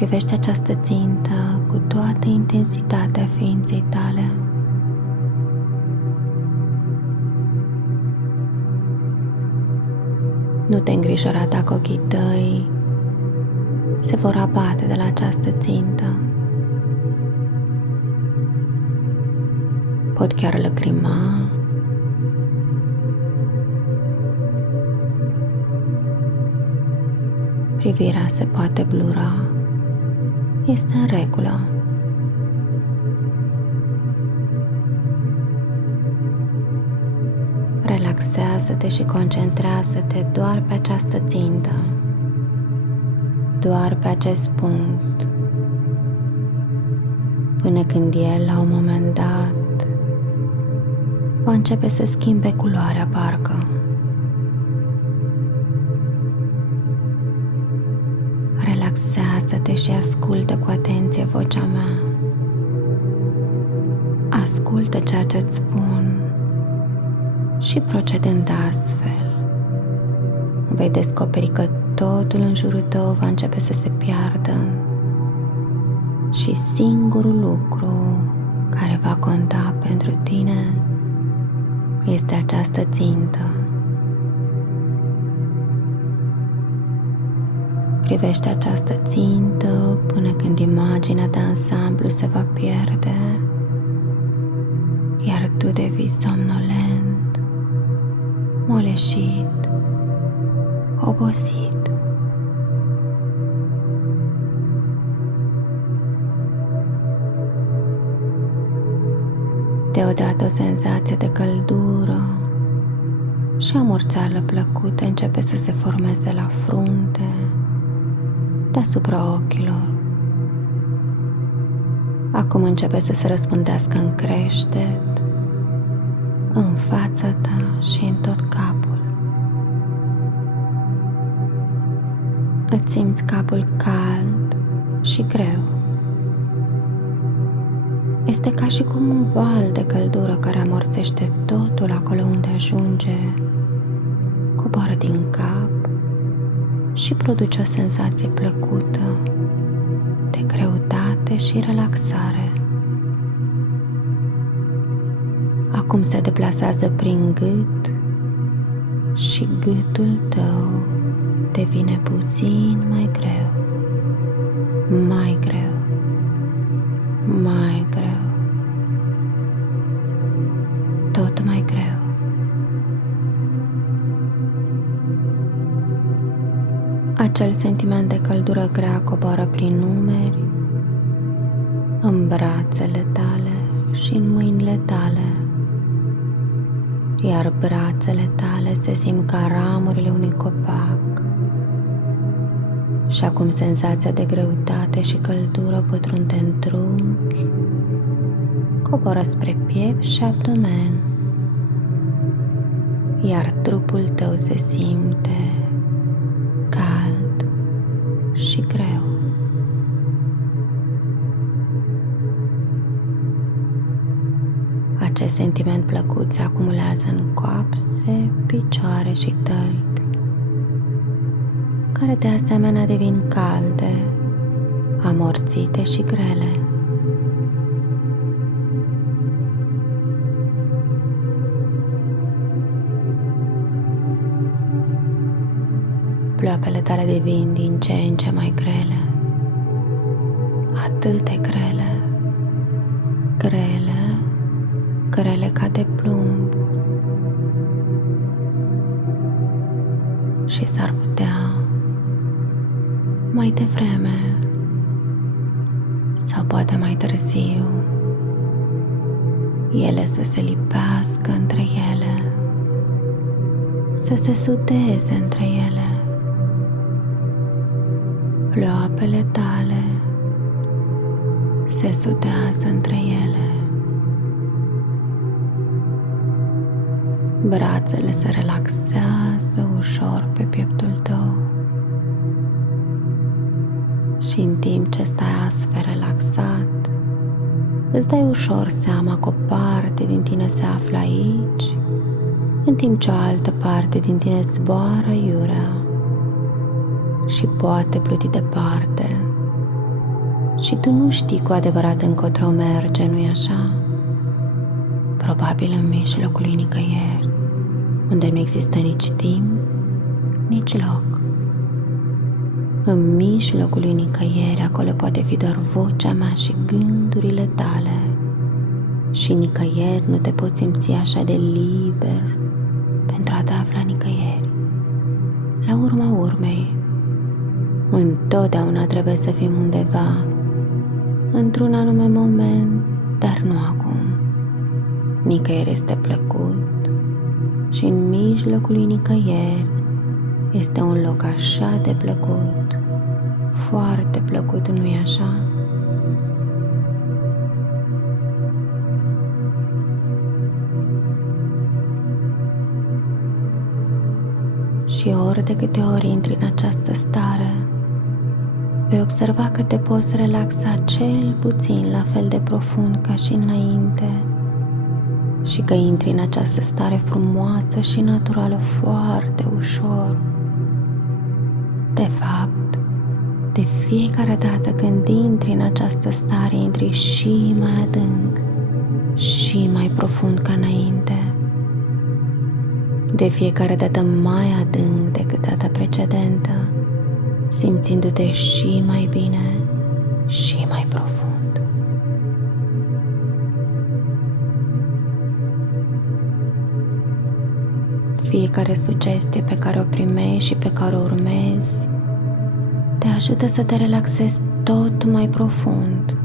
Privește această țintă cu toată intensitatea ființei tale. Nu te îngrijora dacă ochii tăi se vor abate de la această țintă. Pot chiar lăcrima. Privirea se poate blura. Este în regulă. Relaxează-te și concentrează-te doar pe această țintă, doar pe acest punct, până când el, la un moment dat, va începe să schimbe culoarea parcă. Relaxează-te și ascultă cu atenție vocea mea. Ascultă ceea ce îți spun și procedând astfel, vei descoperi că totul în jurul tău va începe să se piardă și singurul lucru care va conta pentru tine este această țintă. Privește această țintă până când imaginea de ansamblu se va pierde, iar tu devii somnolent, moleșit, obosit. Deodată o senzație de căldură și amorțeală plăcută începe să se formeze la frunte, deasupra ochilor. Acum începe să se răspândească în creștet, în fața ta și în tot capul. Îți simți capul cald și greu. Este ca și cum un val de căldură care amorțește totul acolo unde ajunge, coboară din cap și produce o senzație plăcută de greutate și relaxare. Acum se deplasează prin gât și gâtul tău devine puțin mai greu, mai greu, mai greu, tot mai greu. Acel sentiment de căldură grea coboară prin numeri, în brațele tale și în mâinile tale, iar brațele tale se simt ca ramurile unui copac. Și acum senzația de greutate și căldură pătrunde în trunchi, coboară spre piept și abdomen, iar trupul tău se simte cald și greu. Acest sentiment plăcut se acumulează în coapse, picioare și tălpi, care de asemenea devin calde, amorțite și grele. Ploapele tale devin din ce în ce mai grele, atât de grele, grele, grele ca de plumb. Și s-ar putea mai devreme sau poate mai târziu ele să se lipească între ele, să se sudeze între ele. Ploapele tale se sudează între ele. Brațele se relaxează ușor pe pieptul tău. Și în timp ce stai astfel relaxat, îți dai ușor seama că o parte din tine se află aici, în timp ce o altă parte din tine zboară iurea și poate pluti departe, și tu nu știi cu adevărat încotro merge, nu-i așa? Probabil în mijlocul lui nicăieri, unde nu există nici timp, nici loc. În mijlocul lui nicăieri, acolo poate fi doar vocea mea și gândurile tale. Și nicăieri nu te poți simți așa de liber pentru a te afla nicăieri. La urma urmei, întotdeauna trebuie să fim undeva, într-un anume moment, dar nu acum. Nicăieri este plăcut și în mijlocul lui nicăieri este un loc așa de plăcut, foarte plăcut, nu-i așa? Și ori de câte ori intri în această stare, vei observa că te poți relaxa cel puțin la fel de profund ca și înainte și că intri în această stare frumoasă și naturală foarte ușor. De fapt, de fiecare dată când intri în această stare, intri și mai adânc, și mai profund ca înainte. De fiecare dată mai adânc decât data precedentă, simțindu-te și mai bine și mai profund. Fiecare sugestie pe care o primești și pe care o urmezi te ajută să te relaxezi tot mai profund.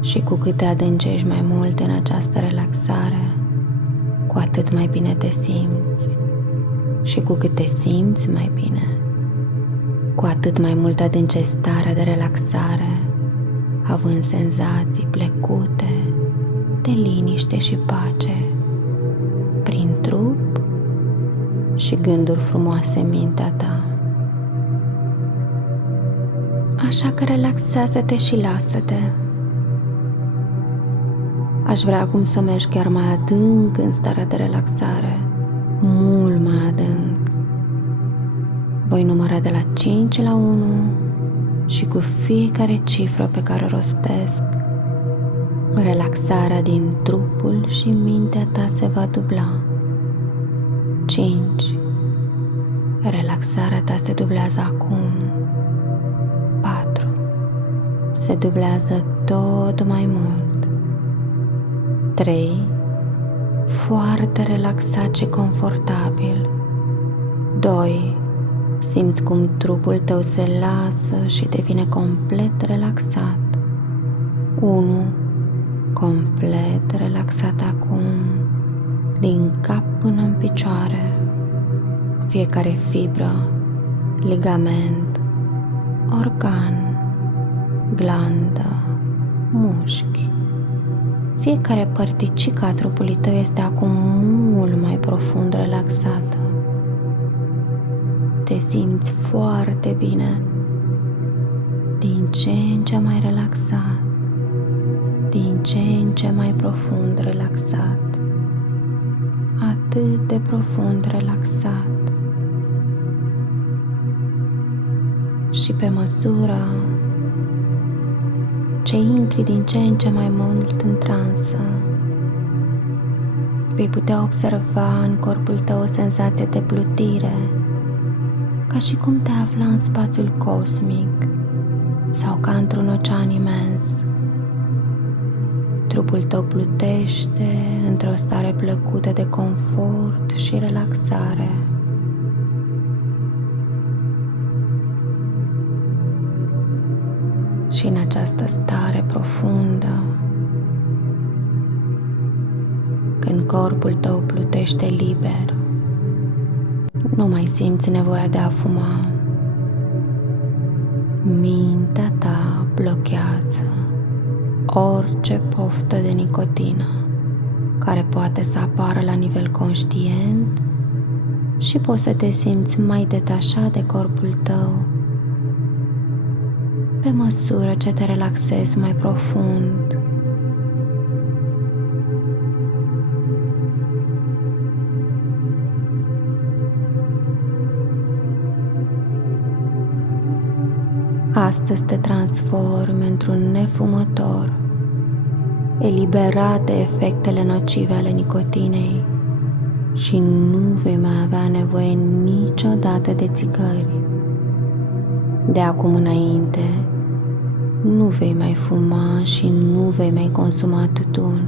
Și cu cât te adâncești mai mult în această relaxare, cu atât mai bine te simți. Și cu cât te simți mai bine, cu atât mai mult adâncești starea de relaxare, având senzații plăcute de liniște și pace prin trup și gânduri frumoase în mintea ta. Așa că relaxează-te și lasă-te. Aș vrea acum să mergi chiar mai adânc în starea de relaxare, mult mai adânc. Voi număra de la 5 la 1 și cu fiecare cifră pe care o rostesc, relaxarea din trupul și mintea ta se va dubla. 5. Relaxarea ta se dublează acum. 4. Se dublează tot mai mult. 3. Foarte relaxat și confortabil. 2. Simți cum trupul tău se lasă și devine complet relaxat. 1. Complet relaxat acum, din cap până în picioare. Fiecare fibră, ligament, organ, glandă, mușchi, fiecare părticică a trupului tău este acum mult mai profund relaxată. Te simți foarte bine, din ce în ce mai relaxat, din ce în ce mai profund relaxat, atât de profund relaxat. Și pe măsură ce intri din ce în ce mai mult în transă, vei putea observa în corpul tău o senzație de plutire, ca și cum te afla în spațiul cosmic sau ca într-un ocean imens. Trupul tău plutește într-o stare plăcută de confort și relaxare. Și în această stare profundă, când corpul tău plutește liber, nu mai simți nevoia de a fuma. Mintea ta blochează orice poftă de nicotină care poate să apară la nivel conștient și poți să te simți mai detașat de corpul tău pe măsură ce te relaxezi mai profund. Astăzi te transformi într-un nefumător, eliberat de efectele nocive ale nicotinei și nu vei mai avea nevoie niciodată de țigări. De acum înainte, nu vei mai fuma și nu vei mai consuma tutun.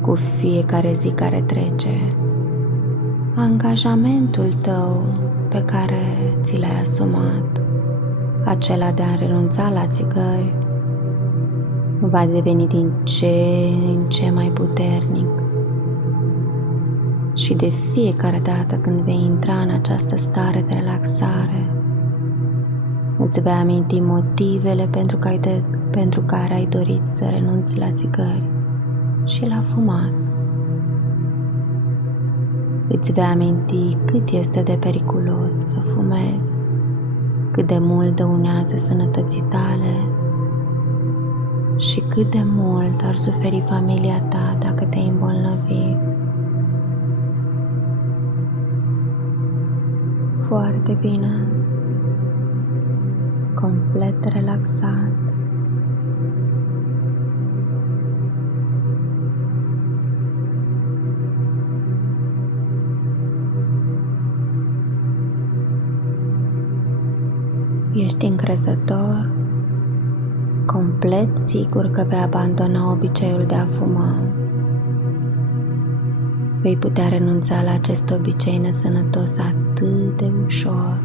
Cu fiecare zi care trece, angajamentul tău pe care ți l-ai asumat, acela de a renunța la țigări, va deveni din ce în ce mai puternic. Și de fiecare dată când vei intra în această stare de relaxare, îți vei aminti motivele pentru care ai dorit să renunți la țigări și la fumat. Îți vei aminti cât este de periculos să fumezi, cât de mult dăunează sănătății tale și cât de mult ar suferi familia ta dacă te-ai îmbolnăvi. Foarte bine, complet relaxat. Ești încrezător, complet sigur că vei abandona obiceiul de a fuma. Vei putea renunța la acest obicei nesănătos atât de ușor.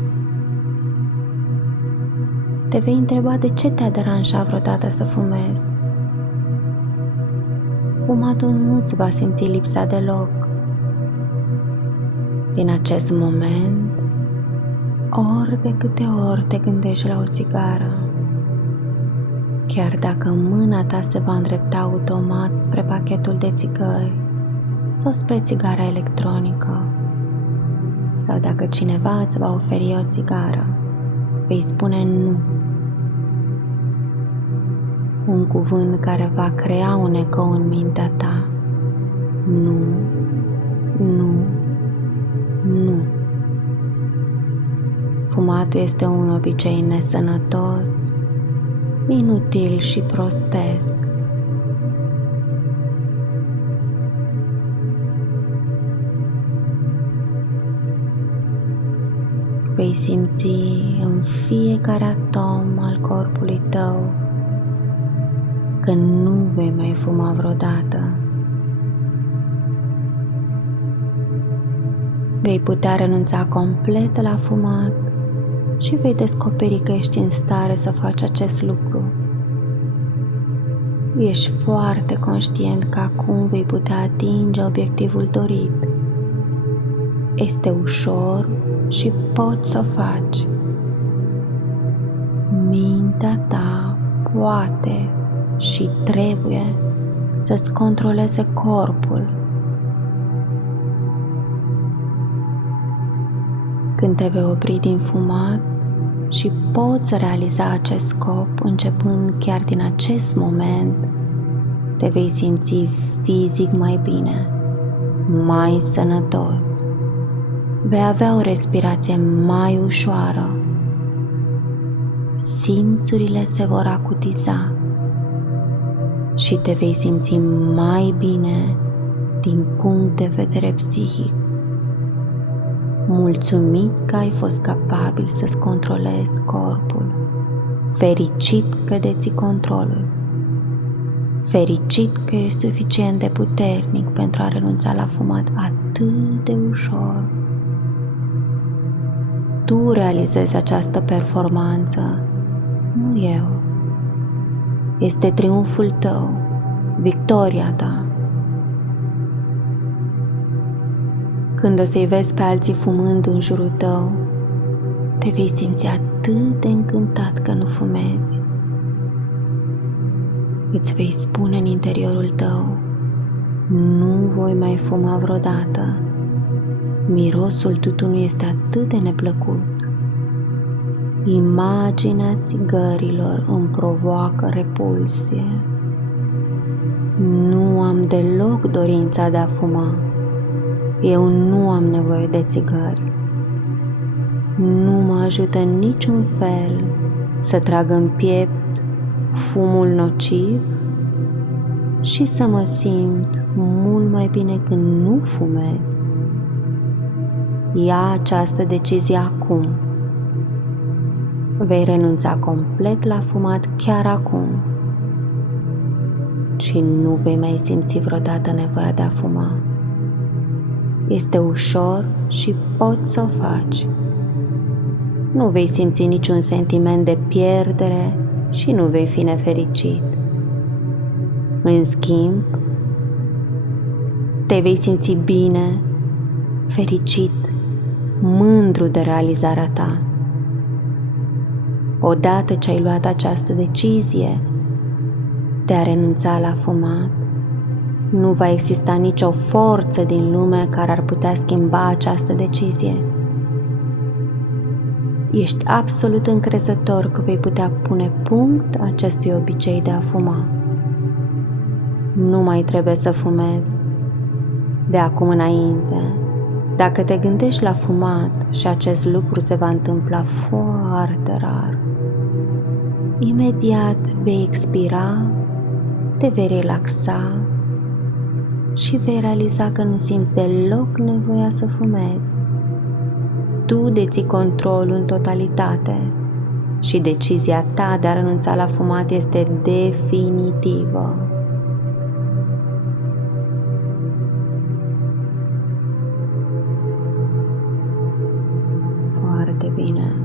Te vei întreba de ce te-a deranjat vreodată să fumezi. Fumatul nu-ți va simți lipsa deloc. Din acest moment, ori de câte ori te gândești la o țigară, chiar dacă mâna ta se va îndrepta automat spre pachetul de țigări sau spre țigara electronică, sau dacă cineva îți va oferi o țigară, vei spune nu. Un cuvânt care va crea un ecou în mintea ta. Nu, nu, nu. Fumatul este un obicei nesănătos, inutil și prostesc. Vei simți în fiecare atom al corpului tău că nu vei mai fuma vreodată. Vei putea renunța complet la fumat și vei descoperi că ești în stare să faci acest lucru. Ești foarte conștient că acum vei putea atinge obiectivul dorit. Este ușor și poți să o faci. Mintea ta poate și trebuie să-ți controleze corpul. Când te vei opri din fumat și poți realiza acest scop începând chiar din acest moment, te vei simți fizic mai bine, mai sănătos. Vei avea o respirație mai ușoară. Simțurile se vor acutiza și te vei simți mai bine din punct de vedere psihic. Mulțumit că ai fost capabil să-ți controlezi corpul, fericit că deții controlul, fericit că ești suficient de puternic pentru a renunța la fumat atât de ușor. Tu realizezi această performanță, nu eu. Este triumful tău, victoria ta. Când o să-i vezi pe alții fumând în jurul tău, te vei simți atât de încântat că nu fumezi. Îți vei spune în interiorul tău, nu voi mai fuma vreodată. Mirosul tutunului este atât de neplăcut. Imaginea țigărilor îmi provoacă repulsie. Nu am deloc dorința de a fuma. Eu nu am nevoie de țigări. Nu mă ajută în niciun fel să trag în piept fumul nociv și să mă simt mult mai bine când nu fumez. Ia această decizie acum. Vei renunța complet la fumat chiar acum și nu vei mai simți vreodată nevoia de a fuma. Este ușor și poți să o faci. Nu vei simți niciun sentiment de pierdere și nu vei fi nefericit. În schimb, te vei simți bine, fericit, mândru de realizarea ta. Odată ce ai luat această decizie de a renunța la fumat, nu va exista nicio forță din lume care ar putea schimba această decizie. Ești absolut încrezător că vei putea pune punct acestui obicei de a fuma. Nu mai trebuie să fumezi. De acum înainte, dacă te gândești la fumat și acest lucru se va întâmpla foarte rar, imediat vei expira, te vei relaxa și vei realiza că nu simți deloc nevoia să fumezi. Tu deții controlul în totalitate și decizia ta de a renunța la fumat este definitivă. Foarte bine.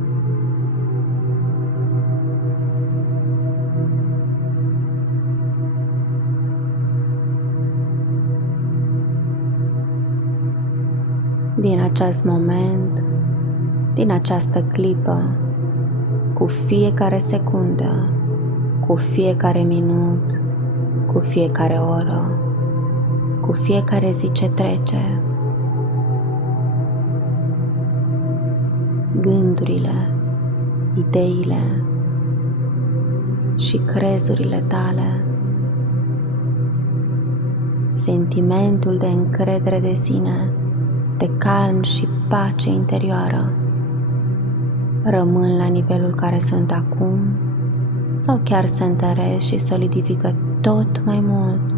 Din acest moment, din această clipă, cu fiecare secundă, cu fiecare minut, cu fiecare oră, cu fiecare zi ce trece, gândurile, ideile și crezurile tale, sentimentul de încredere de sine, de calm și pace interioară, rămân la nivelul care sunt acum sau chiar se întăresc și solidifică tot mai mult.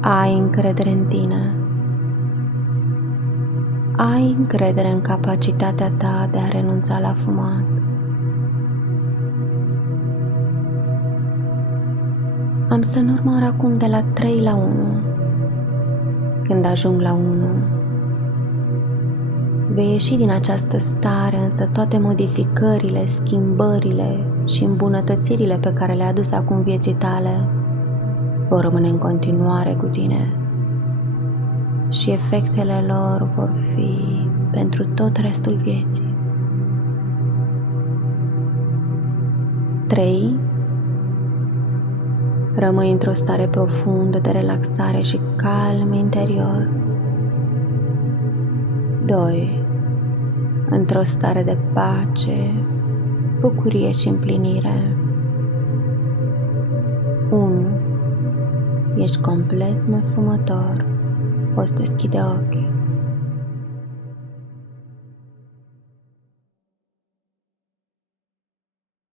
Ai încredere în tine. Ai încredere în capacitatea ta de a renunța la fumat. Am să număr acum de la 3 la 1. Când ajung la 1, vei ieși din această stare, însă toate modificările, schimbările și îmbunătățirile pe care le-a adus acum vieții tale vor rămâne în continuare cu tine și efectele lor vor fi pentru tot restul vieții. 3. Rămâi într-o stare profundă de relaxare și calm interior. 2. Într-o stare de pace, bucurie și împlinire. 1. Ești complet nefumător. Poți deschide ochii.